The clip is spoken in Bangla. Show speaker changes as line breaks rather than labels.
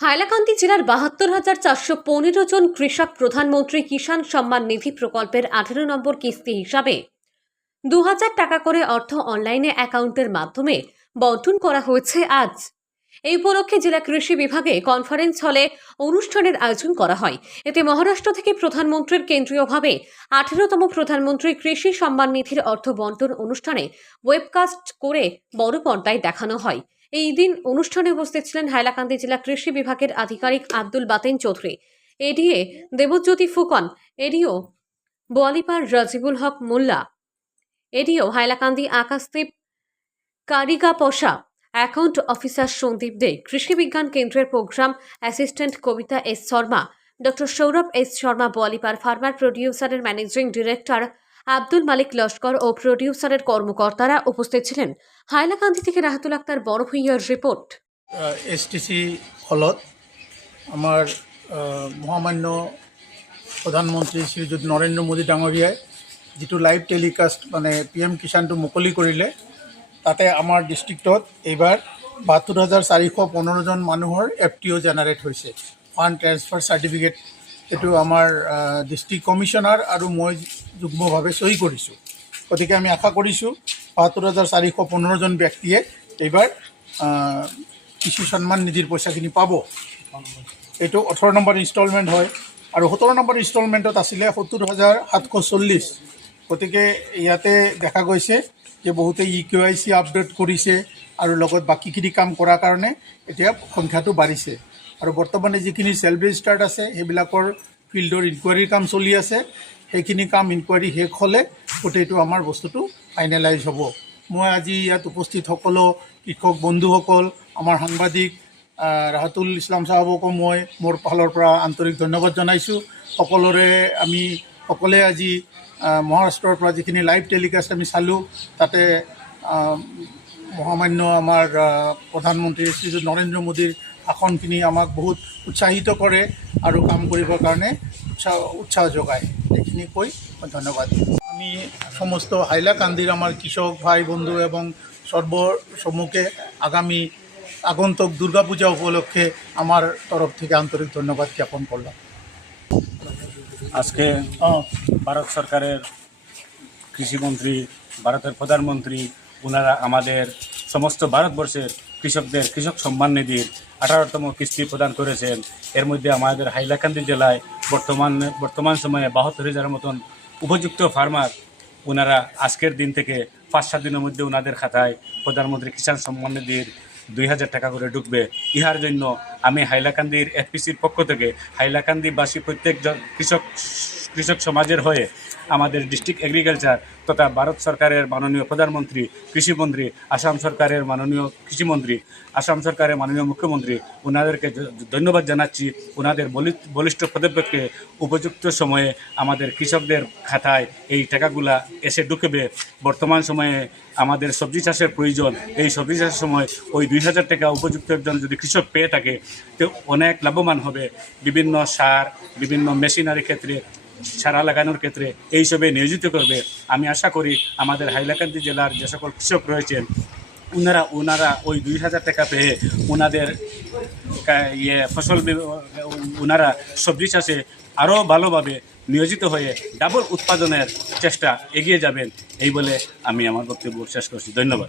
হাইলাকান্দি জেলার বাহাত্তর হাজার চারশো পনেরো জন কৃষক প্রধানমন্ত্রী কিষাণ সম্মান নিধি প্রকল্পের আঠেরো নম্বর কিস্তি হিসাবে দু হাজার টাকা করে অর্থ অনলাইনে অ্যাকাউন্টের মাধ্যমে বন্টন করা হয়েছে আজ। এই উপলক্ষে জেলা কৃষি বিভাগে কনফারেন্স হলে অনুষ্ঠানের আয়োজন করা হয়। এতে মহারাষ্ট্র থেকে প্রধানমন্ত্রীর কেন্দ্রীয়ভাবে আঠেরোতম প্রধানমন্ত্রী কৃষি সম্মান নিধির অর্থ বন্টন অনুষ্ঠানে ওয়েবকাস্ট করে বড় পর্দায় দেখানো হয়। এই দিন অনুষ্ঠানে উপস্থিত ছিলেন হাইলাকান্দি জেলা কৃষি বিভাগের আধিকারিক Abdul Baten Chowdhury. ADA Debajyoti Phukan, ADO Boalipar Rajibul Haque Molla, ADO Hailakandi Akashdeep কারিগা পশা অ্যাকাউন্ট অফিসার সন্দীপ দে, কৃষি বিজ্ঞান কেন্দ্রের program assistant Kabita S Sharma, doctor Sourav S Sharma Boalipar farmer প্রডিউসারের managing director Abdul Malik Laskar ও প্রডিউসারের কর্মকর্তারা উপস্থিত ছিলেন। হাইলাকান্দি থেকে রাহাতুল আক্তার, বড় ভূঁইয়ার রিপোর্ট।
চি হলত আমাৰ মহামান্য প্ৰধানমন্ত্ৰী শ্ৰীযুত নৰেন্দ্ৰ মোদী ডাঙৰীয়াই যিটো লাইভ টেলিকাষ্ট মানে পি এম কিষাণটো মুকলি কৰিলে, তাতে আমাৰ ডিষ্ট্ৰিক্টত এইবাৰ বাহাত্তৰ হাজাৰ চাৰিশ পোন্ধৰজন মানুহৰ এফ টি অ' জেনেৰেট হৈছে। ফাণ্ড ট্ৰেন্সফাৰ চাৰ্টিফিকেট এইটো আমাৰ ডিষ্ট্ৰিক্ট কমিশ্যনাৰ আৰু মই যুগ্মভাৱে চহী কৰিছোঁ। গতিকে আমি আশা কৰিছোঁ বাহাত্তৰ হাজাৰ চাৰিশ পোন্ধৰজন ব্যক্তিয়ে এইবাৰ কৃষি সন্মান নিধিৰ পইচাখিনি পাব। এইটো ওঠৰ নম্বৰ ইনষ্টলমেণ্ট হয় আৰু সোতৰ নম্বৰ ইনষ্টলমেণ্টত আছিলে সত্তৰ হাজাৰ সাতশ চল্লিছ গতিকে ইয়াতে দেখা গৈছে যে বহুতে ই কে আই চি আপডেট কৰিছে আৰু লগত বাকীখিনি কাম কৰাৰ কাৰণে এতিয়া সংখ্যাটো বাঢ়িছে। আৰু বৰ্তমানে যিখিনি চেল্ফ ৰেজিষ্টাৰ্ড আছে, সেইবিলাকৰ ফিল্ডৰ ইনকুৱাৰীৰ কাম চলি আছে। সেইখিনি কাম ইনকুৱাৰী শেষ হ'লে গোটেইটো আমাৰ বস্তুটো ফাইনেলাইজ হ'ব। মই আজি ইয়াত উপস্থিত সকলো কৃষক বন্ধুসকল, আমাৰ সাংবাদিক ৰাহাতুল ইছলাম চাহাবকো মই মোৰ ফালৰ পৰা আন্তৰিক ধন্যবাদ জনাইছোঁ। সকলোৰে আমি সকলোৱে আজি মহাৰাষ্ট্ৰৰ পৰা যিখিনি লাইভ টেলিকাষ্ট আমি চালোঁ, তাতে মহামান্য আমাৰ প্ৰধানমন্ত্ৰী শ্ৰীযুত নৰেন্দ্ৰ মোদীৰ ভাষণখিনি আমাক বহুত উৎসাহিত কৰে আৰু কাম কৰিবৰ কাৰণে উৎসাহ উৎসাহ যোগায়। এইখিনি কৈ মই ধন্যবাদ। আমি সমস্ত হাইলাকান্দির আমার কৃষক ভাই বন্ধু এবং সর্ব সম্মুখে আগামী আগন্তুক দুর্গাপূজা উপলক্ষে আমার তরফ থেকে আন্তরিক ধন্যবাদ জ্ঞাপন করলাম।
আজকে ভারত সরকারের কৃষিমন্ত্রী ভারতের প্রধানমন্ত্রী ওনারা আমাদের সমস্ত ভারতবর্ষের কৃষকদের কৃষক সম্মান নিধির আঠারোতম কিস্তি প্রদান করেছেন। এর মধ্যে আমাদের হাইলাকান্দি জেলায় বর্তমান বর্তমান সময়ে বাহাত্তর হাজারের মতন উপযুক্ত ফার্মার ওনারা আজকের দিন থেকে পাঁচ সাত দিনের মধ্যে ওনাদের খাতায় প্রধানমন্ত্রী কিষাণ সম্মান নিধির দুই হাজার টাকা করে ঢুকবে। ইহার জন্য আমি হাইলাকান্দির এফপিসির পক্ষ থেকে হাইলাকান্দিবাসী প্রত্যেকজন কৃষক কৃষক সমাজের হয়ে আমাদের ডিস্ট্রিক্ট এগ্রিকালচার তথা ভারত সরকারের মাননীয় প্রধানমন্ত্রী কৃষিমন্ত্রী আসাম সরকারের মাননীয় কৃষিমন্ত্রী আসাম সরকারের মাননীয় মুখ্যমন্ত্রী ওনাদেরকে ধন্যবাদ জানাচ্ছি। ওনাদের বলি- বলিষ্ঠ পদক্ষেপকে উপযুক্ত সময়ে আমাদের কৃষকদের খাতায় এই টাকাগুলা এসে ঢুকবে। বর্তমান সময়ে আমাদের সবজি চাষের প্রয়োজন, এই সবজি চাষের সময় ওই দুই হাজার টাকা উপযুক্ত একজন যদি কৃষক পেয়ে থাকে, তো অনেক লাভবান হবে। বিভিন্ন সার, বিভিন্ন মেশিনারি ক্ষেত্রে সারা লাগানোর ক্ষেত্রে এইসবে নিয়োজিত করবে। আমি আশা করি আমাদের হাইলাকান্দি জেলার যে সকল কৃষক রয়েছেন ওনারা ওনারা ওই দুই হাজার টাকা পেয়ে ওনাদের ইয়ে ফসল ওনারা সবজি চাষে আরও ভালোভাবে নিয়োজিত হয়ে ডাবল উৎপাদনের চেষ্টা এগিয়ে যাবেন, এই বলে আমি আমার বক্তব্য শেষ করছি। ধন্যবাদ।